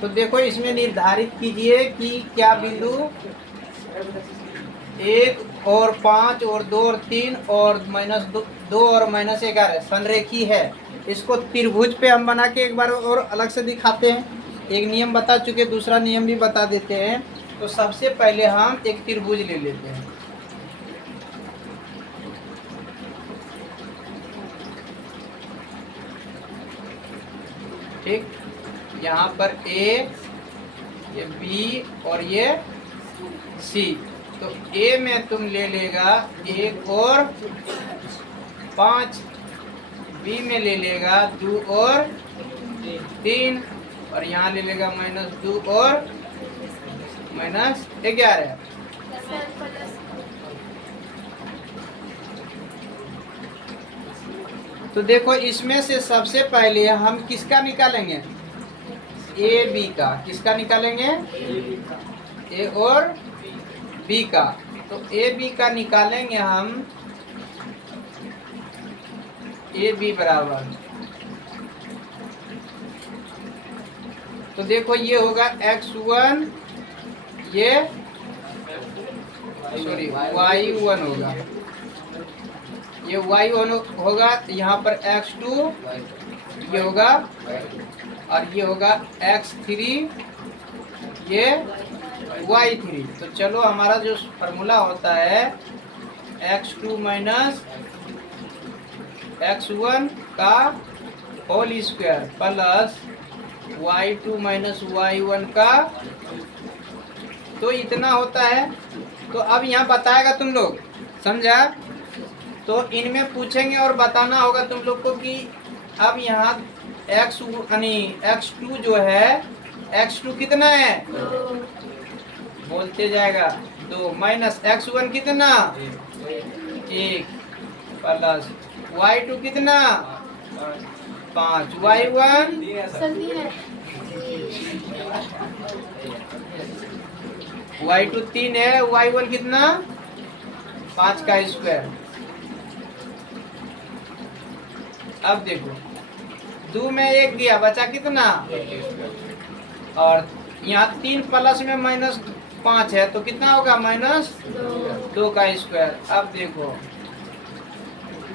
तो देखो इसमें निर्धारित कीजिए कि क्या बिंदु 1 और 5 और 2 और 3 और -2 और -11 संरेखी है। इसको त्रिभुज पे हम बना के एक बार और अलग से दिखाते हैं। एक नियम बता चुके, दूसरा नियम भी बता देते हैं। तो सबसे पहले हम एक त्रिभुज ले लेते हैं। ठीक, यहाँ पर ए, ये बी और ये सी। तो ए में तुम ले लेगा 1 और 5, बी में ले लेगा 2 और 3 और यहाँ ले लेगा -2 और -11। तो देखो इसमें से सबसे पहले हम किसका निकालेंगे? ए बी का। किसका निकालेंगे? ए और बी का। तो ए बी का निकालेंगे हम। ए बी बराबर, तो देखो ये होगा x1, ये सॉरी y1 होगा, ये y1 होगा। यहाँ पर x2 ये होगा और ये होगा x3, ये y3। तो चलो हमारा जो फॉर्मूला होता है x2 माइनस x1 का whole square plus y2 minus y1 का, तो इतना होता है। तो अब यहाँ बताएगा तुम लोग, समझा? तो इनमें पूछेंगे और बताना होगा तुम लोग को कि अब यहाँ x2 जो है, x2 कितना है? बोलते जाएगा 2 माइनस x1 कितना? 1 प्लस y2 कितना? 5, y1 y2 3 है, y1 कितना? 5 का स्क्वायर। अब देखो 2 में 1 दिया, बचा कितना? और यहाँ 3 प्लस में -5 है, तो कितना होगा? -2 का स्क्वायर। अब देखो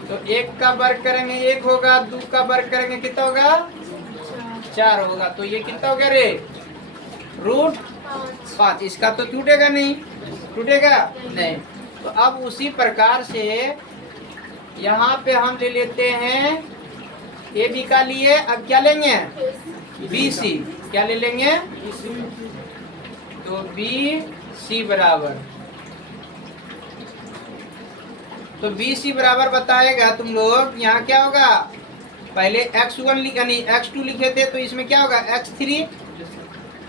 तो 1 का वर्ग करेंगे 1 होगा, 2 का वर्ग करेंगे कितना होगा? 4 होगा। तो ये कितना हो गया रे? √5। इसका तो टूटेगा नहीं, टूटेगा नहीं। तो अब उसी प्रकार से यहाँ पे हम ले लेते हैं ए बी का लिए। अब क्या लेंगे? B C. क्या ले लेंगे? तो बी सी बराबर, तो बी सी बराबर बताएगा तुम लोग। यहाँ क्या होगा? पहले x1 यानी x2 लिखे थे, तो इसमें क्या होगा? x3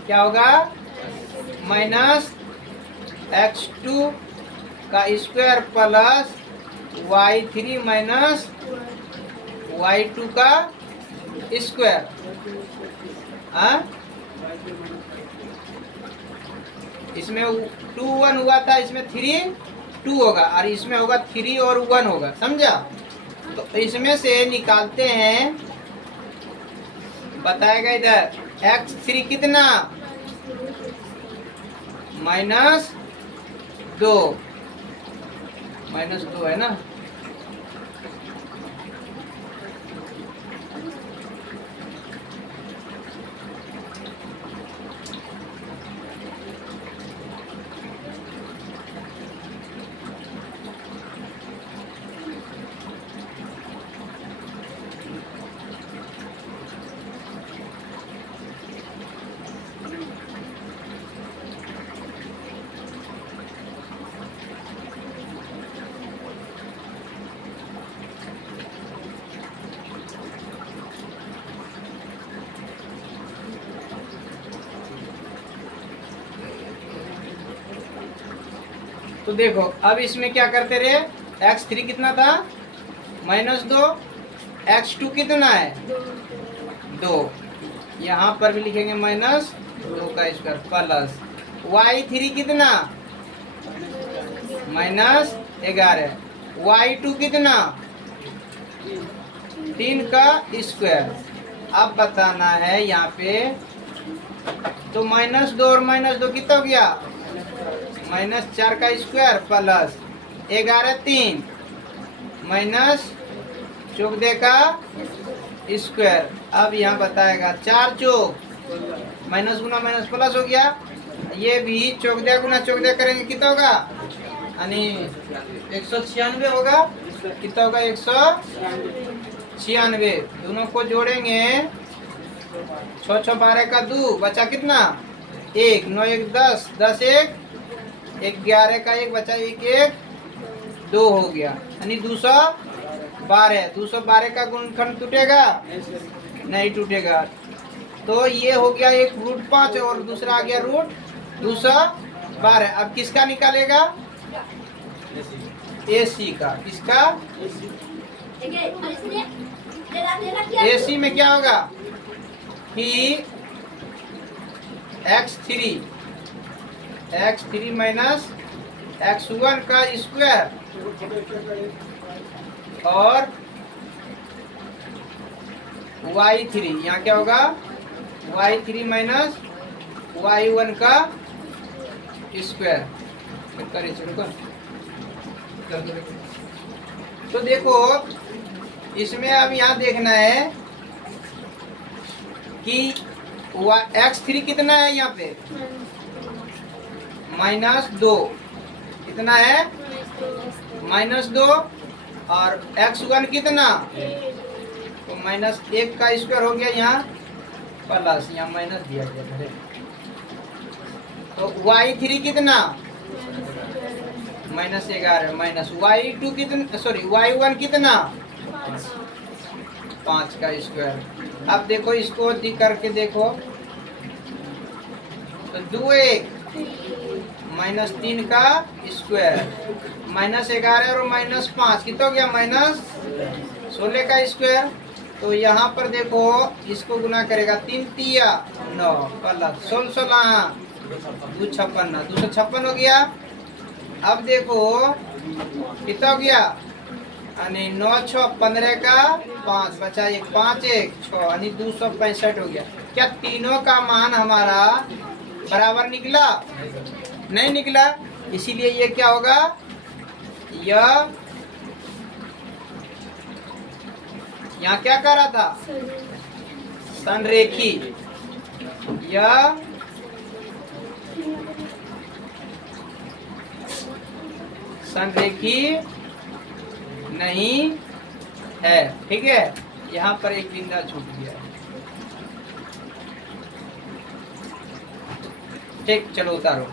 क्या होगा? माइनस x2 का square plus y3 minus y2 का स्क्वायर। हाँ, इसमें 2 1 हुआ था, इसमें 3 2 होगा और इसमें होगा 3 और 1 होगा, समझा? तो इसमें से निकालते हैं, बताएगा इधर x3 कितना? -2 है ना। तो देखो अब इसमें क्या करते रहे? x3 कितना था? -2। x2 कितना है? 2। यहाँ पर भी लिखेंगे -2 का स्क्वायर प्लस y3 कितना? -11। y2 कितना? 3 का स्क्वायर। अब बताना है यहाँ पे तो -2 और -2 कितना हो गया? -4 का स्क्वायर प्लस 11 3 माइनस 14 का स्क्वायर। अब यहाँ बताएगा 4 चौक माइनस गुना माइनस प्लस हो गया। ये भी 14 गुना 14 करेंगे कितना होगा? यानी 196 होगा। कितना होगा? 196। दोनों को जोड़ेंगे 6 6 12 का 2 बचा कितना? 1 9 1 10 10 1 11 का 1 बचा 1 1 2 हो गया। यानी 212। 212 का गुणनखंड टूटेगा? नहीं टूटेगा। तो ये हो गया एक √5 और दूसरा आ गया √212। अब किसका निकालेगा? AC का। किसका? AC में क्या होगा कि x3 माइनस x1 का स्क्वायर और y3, यहाँ क्या होगा? y3 माइनस y1 का स्क्वायर। तो देखो इसमें अब यहाँ देखना है कि x3 कितना है यहाँ पे? -2 कितना है? -2 और x1 कितना? तो -1 का स्क्वायर हो गया यहाँ प्लस यहाँ माइनस दिया गया। तो y3 कितना? -11 माइनस y2 कितना? सॉरी y1 कितना? 5 का स्क्वायर। अब देखो इसको करके देखो तो 2 1 -3 का स्क्वायर -11 और -5 कितना हो गया? -16 का स्क्वायर। तो यहाँ पर देखो इसको गुना करेगा 3 तिया 9 प्लस 16 256 256 हो गया। अब देखो कितना हो गया? यानी 9 6 15 का 5 बचा 1 5 1 6 यानी 265 हो गया। क्या तीनों का मान हमारा बराबर निकला? नहीं निकला। इसीलिए ये क्या होगा? यह यहाँ क्या कर रहा था? संरेखी। यह संरेखी नहीं है। ठीक है, यहाँ पर एक बिंदा छूट गया। ठीक, चलो उतारो।